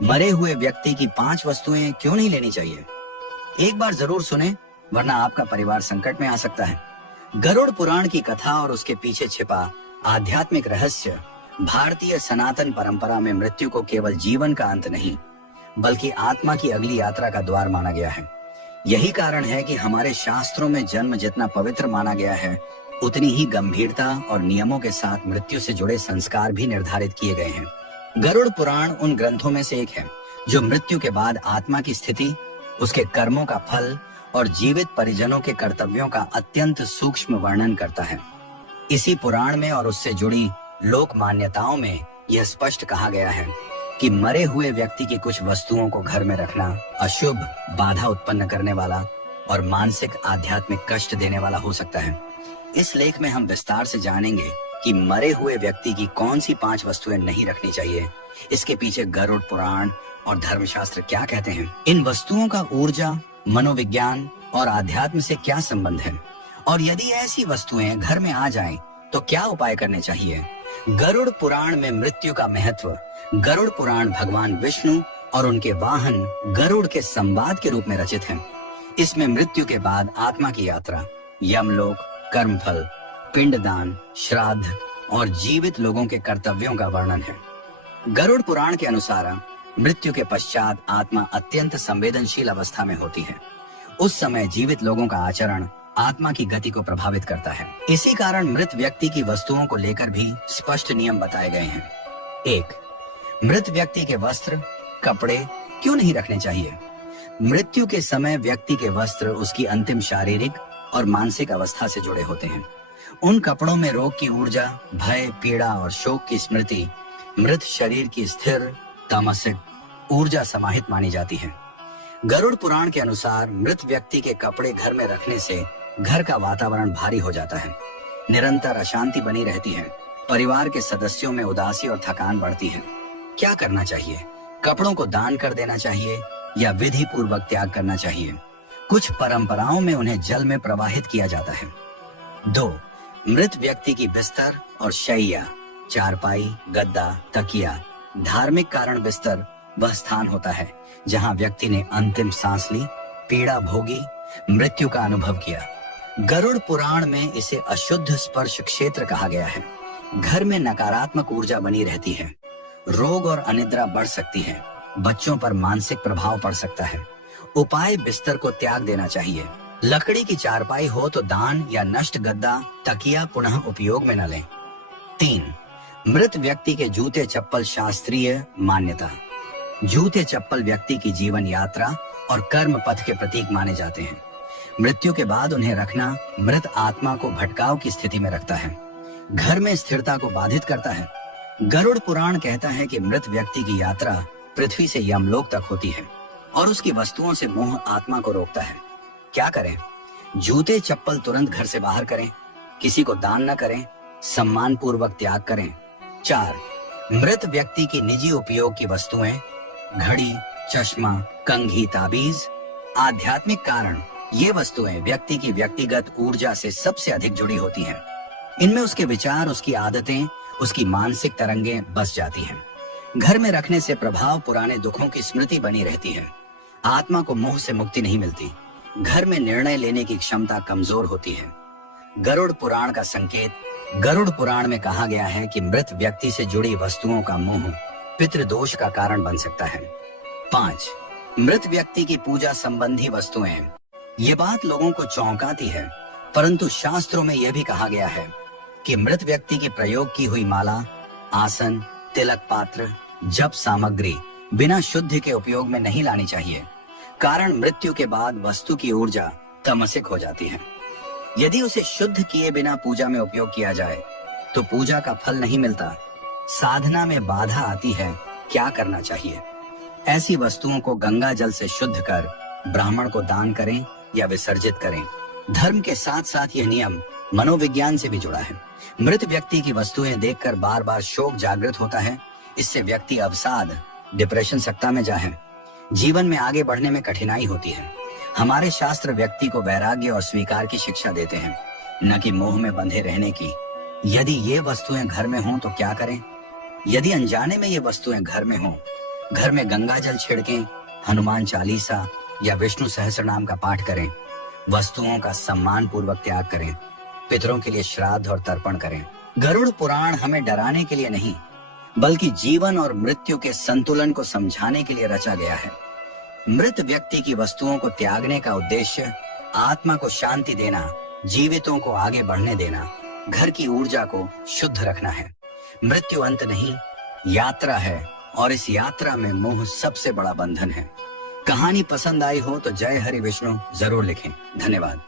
मरे हुए व्यक्ति की 5 वस्तुएं क्यों नहीं लेनी चाहिए? एक बार जरूर सुने, वरना आपका परिवार संकट में आ सकता है। गरुड़ पुराण की कथा और उसके पीछे छिपा आध्यात्मिक रहस्य भारतीय सनातन परंपरा में मृत्यु को केवल जीवन का अंत नहीं, बल्कि आत्मा की अगली यात्रा का द्वार माना गया है। यही कारण है कि हमारे शास्त्रों में जन्म जितना पवित्र माना गया है, उतनी ही गंभीरता और नियमों के साथ मृत्यु से जुड़े संस्कार भी निर्धारित किए गए हैं। गरुड़ पुराण उन ग्रंथों में से एक है जो मृत्यु के बाद आत्मा की स्थिति, उसके कर्मों का फल और जीवित परिजनों के कर्तव्यों का अत्यंत सूक्ष्म वर्णन करता है। इसी पुराण में और उससे जुड़ी लोक मान्यताओं में यह स्पष्ट कहा गया है कि मरे हुए व्यक्ति की कुछ वस्तुओं को घर में रखना अशुभ, बाधा उत्पन्न करने वाला और मानसिक आध्यात्मिक कष्ट देने वाला हो सकता है। इस लेख में हम विस्तार से जानेंगे कि मरे हुए व्यक्ति की कौन सी 5 वस्तुएं नहीं रखनी चाहिए, इसके पीछे गरुड़ पुराण और धर्मशास्त्र क्या कहते हैं, इन वस्तुओं का ऊर्जा, मनोविज्ञान और आध्यात्म से क्या संबंध है, और यदि ऐसी वस्तुएं घर में आ जाएं तो क्या उपाय करने चाहिए। गरुड़ पुराण में मृत्यु का महत्व। गरुड़ पुराण भगवान विष्णु और उनके वाहन गरुड़ के संवाद के रूप में रचित है। इसमें मृत्यु के बाद आत्मा की यात्रा, यमलोक, कर्मफल, पिंडदान, श्राद्ध और जीवित लोगों के कर्तव्यों का वर्णन है। गरुड़ पुराण के अनुसार मृत्यु के पश्चात आत्मा अत्यंत संवेदनशील अवस्था में होती है। उस समय जीवित लोगों का आचरण आत्मा की गति को प्रभावित करता है। इसी कारण मृत व्यक्ति की वस्तुओं को लेकर भी स्पष्ट नियम बताए गए हैं। 1. मृत व्यक्ति के वस्त्र, कपड़े क्यों नहीं रखने चाहिए? मृत्यु के समय व्यक्ति के वस्त्र उसकी अंतिम शारीरिक और मानसिक अवस्था से जुड़े होते हैं। उन कपड़ों में रोग की ऊर्जा, भय, पीड़ा और शोक की स्मृति, मृत शरीर की स्थिर तामसिक ऊर्जा समाहित मानी जाती है। गरुड़ पुराण के अनुसार मृत व्यक्ति के कपड़े घर में रखने से घर का वातावरण भारी हो जाता है, निरंतर अशांति बनी रहती है, परिवार के सदस्यों में उदासी और थकान बढ़ती है। क्या करना चाहिए? कपड़ों को दान कर देना चाहिए या विधि पूर्वक त्याग करना चाहिए? कुछ परंपराओं में उन्हें जल में प्रवाहित किया जाता है। 2. मृत व्यक्ति की बिस्तर और शैया, चारपाई, गद्दा, तकिया। धार्मिक कारण बिस्तर वह स्थान होता है जहां व्यक्ति ने अंतिम सांस ली, पीड़ा भोगी, मृत्यु का अनुभव किया। गरुड़ पुराण में इसे अशुद्ध स्पर्श क्षेत्र कहा गया है। घर में नकारात्मक ऊर्जा बनी रहती है, रोग और अनिद्रा बढ़ सकती है, बच्चों पर मानसिक प्रभाव पड़ सकता है। उपाय: बिस्तर को त्याग देना चाहिए। लकड़ी की चारपाई हो तो दान या नष्ट गद्दा, तकिया पुनः उपयोग में न लें। 3. मृत व्यक्ति के जूते चप्पल शास्त्रीय मान्यता। जूते चप्पल व्यक्ति की जीवन यात्रा और कर्म पथ के प्रतीक माने जाते हैं। मृत्यु के बाद उन्हें रखना मृत आत्मा को भटकाव की स्थिति में रखता है, घर में स्थिरता को बाधित करता है। गरुड़ पुराण कहता है कि मृत व्यक्ति की यात्रा पृथ्वी से यमलोक तक होती है और उसकी वस्तुओं से मोह आत्मा को रोकता है। क्या करें? जूते चप्पल तुरंत घर से बाहर करें, किसी को दान न करें, सम्मान पूर्वक त्याग करें। 4. मृत व्यक्ति की निजी उपयोग की वस्तुएं, घड़ी, चश्मा, कंघी, ताबीज। आध्यात्मिक कारण: ये वस्तुएं व्यक्ति की व्यक्तिगत ऊर्जा से सबसे अधिक जुड़ी होती हैं। इनमें उसके विचार, उसकी आदतें, उसकी मानसिक तरंगें बस जाती हैं। घर में रखने से प्रभाव पुराने दुखों की स्मृति बनी रहती है। आत्मा को मोह से मुक्ति नहीं मिलती। घर में निर्णय लेने की क्षमता कमजोर होती है। गरुड़ पुराण का संकेत: गरुड़ पुराण में कहा गया है कि मृत व्यक्ति से जुड़ी वस्तुओं का मोह पितृदोष का कारण बन सकता है। 5. मृत व्यक्ति की पूजा संबंधी वस्तुएं। ये बात लोगों को चौंकाती है, परंतु शास्त्रों में यह भी कहा गया है कि मृत व्यक्ति की प्रयोग की हुई माला, आसन, तिलक पात्र, जप सामग्री बिना शुद्ध के उपयोग में नहीं लानी चाहिए। कारण: मृत्यु के बाद वस्तु की ऊर्जा तमसिक हो जाती है। यदि उसे शुद्ध किए बिना पूजा में उपयोग किया जाए तो पूजा का फल नहीं मिलता, साधना में बाधा आती है। क्या करना चाहिए? ऐसी वस्तुओं को गंगा जल से शुद्ध कर ब्राह्मण को दान करें या विसर्जित करें। धर्म के साथ साथ यह नियम मनोविज्ञान से भी जुड़ा है। मृत व्यक्ति की वस्तुएं देखकर बार बार शोक जागृत होता है। इससे व्यक्ति अवसाद, डिप्रेशन सत्ता में जाए, जीवन में आगे बढ़ने में कठिनाई होती है। हमारे शास्त्र व्यक्ति को वैराग्य और स्वीकार की शिक्षा देते हैं, न कि मोह में बंधे रहने की। यदि ये वस्तुएं घर में हों तो क्या करें? यदि अनजाने में ये वस्तुएं घर में हों घर में गंगा जल छिड़कें, हनुमान चालीसा या विष्णु सहस्रनाम का पाठ करें, वस्तुओं का सम्मान पूर्वक त्याग करें, पितरों के लिए श्राद्ध और तर्पण करें। गरुड़ पुराण हमें डराने के लिए नहीं, बल्कि जीवन और मृत्यु के संतुलन को समझाने के लिए रचा गया है। मृत व्यक्ति की वस्तुओं को त्यागने का उद्देश्य आत्मा को शांति देना, जीवितों को आगे बढ़ने देना, घर की ऊर्जा को शुद्ध रखना है। मृत्यु अंत नहीं, यात्रा है, और इस यात्रा में मोह सबसे बड़ा बंधन है। कहानी पसंद आई हो तो जय हरि विष्णु जरूर लिखें। धन्यवाद।